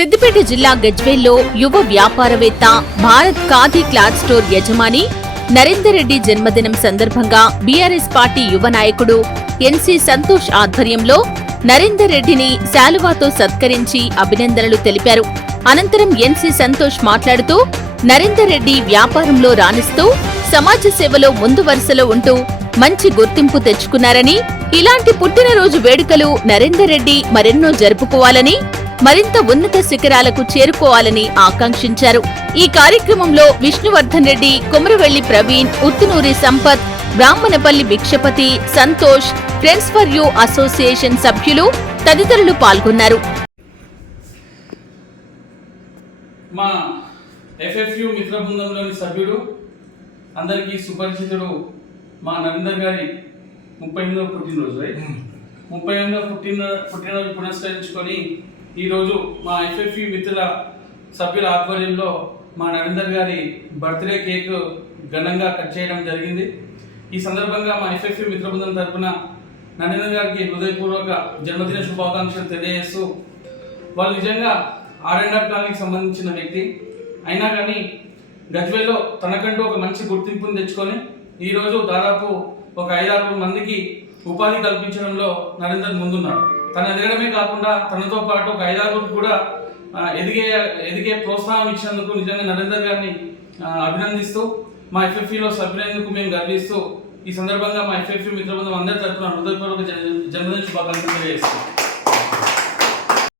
సిద్దిపేట జిల్లా గజ్వేల్లో యువ వ్యాపారవేత్త భారత్ ఖాదీ క్లాత్ స్టోర్ యజమాని నరేందర్ రెడ్డి జన్మదినం సందర్భంగా బీఆర్ఎస్ పార్టీ యువ నాయకుడు ఎన్సీ సంతోష్ ఆధ్వర్యంలో నరేందర్ రెడ్డిని శాలువాతో సత్కరించి అభినందనలు తెలిపారు. అనంతరం ఎన్సీ సంతోష్ మాట్లాడుతూ నరేందర్ రెడ్డి వ్యాపారంలో రాణిస్తూ సమాజ సేవలో ముందు వరుసలో ఉంటూ మంచి గుర్తింపు తెచ్చుకున్నారని, ఇలాంటి పుట్టినరోజు వేడుకలు నరేందర్ రెడ్డి మరెన్నో జరుపుకోవాలని, మరింత ఉన్నత శిఖరాలకు చేరుకోవాలని ఆకాంక్షించారు. ఈ కార్యక్రమంలో Vishnuvardhan Reddy, Komaravelli Praveen, Uttunuri Sampath, Brahmanapalli Bhikshapathi, Santosh, friends for you association సభ్యులు తదితరులు పాల్గొన్నారు. మా ఎఫ్ఎఫ్యు మిత్ర బృందంలోని సభ్యుడు, అందరికీ సుపరిచితుడు మా నరేందర్ గారి 38వ పుట్టినరోజు. 38వ పుట్టినరోజు పునస్కరించుకొని ఈరోజు మా ఎఫ్ఎఫ్యు మిత్రుల సభ్యుల ఆధ్వర్యంలో మా నరేందర్ గారి బర్త్డే కేక్ ఘనంగా కట్ చేయడం జరిగింది. ఈ సందర్భంగా మా ఎఫ్ఎఫ్యు మిత్ర బృందం తరఫున నరేందర్ గారికి హృదయపూర్వక జన్మదిన శుభాకాంక్షలు తెలియజేస్తూ, వాళ్ళు నిజంగా R&R కాలనీకి సంబంధించిన వ్యక్తి అయినా కానీ గజ్వేల్లో తనకంటూ ఒక మంచి గుర్తింపును తెచ్చుకొని ఈరోజు దాదాపు ఒక 5-6 మందికి ఉపాధి కల్పించడంలో నరేందర్ ముందున్నాడు. తను ఎదగడమే కాకుండా తనతో పాటు ఒక 5-6 కూడా ఎదిగే ప్రోత్సాహం ఇచ్చినందుకు నిజంగా నరేందర్ గారిని అభినందిస్తూ, మా ఎఫ్ఎఫ్యూలో సభ్యులందుకు మేము గర్విస్తూ, ఈ సందర్భంగా మా ఎఫ్ఎఫ్యూ మిత్ర బృందం అందరి తరఫున హృదయపూర్వక జన్మదిన శుభాకాంక్షలు తెలియజేస్తాం.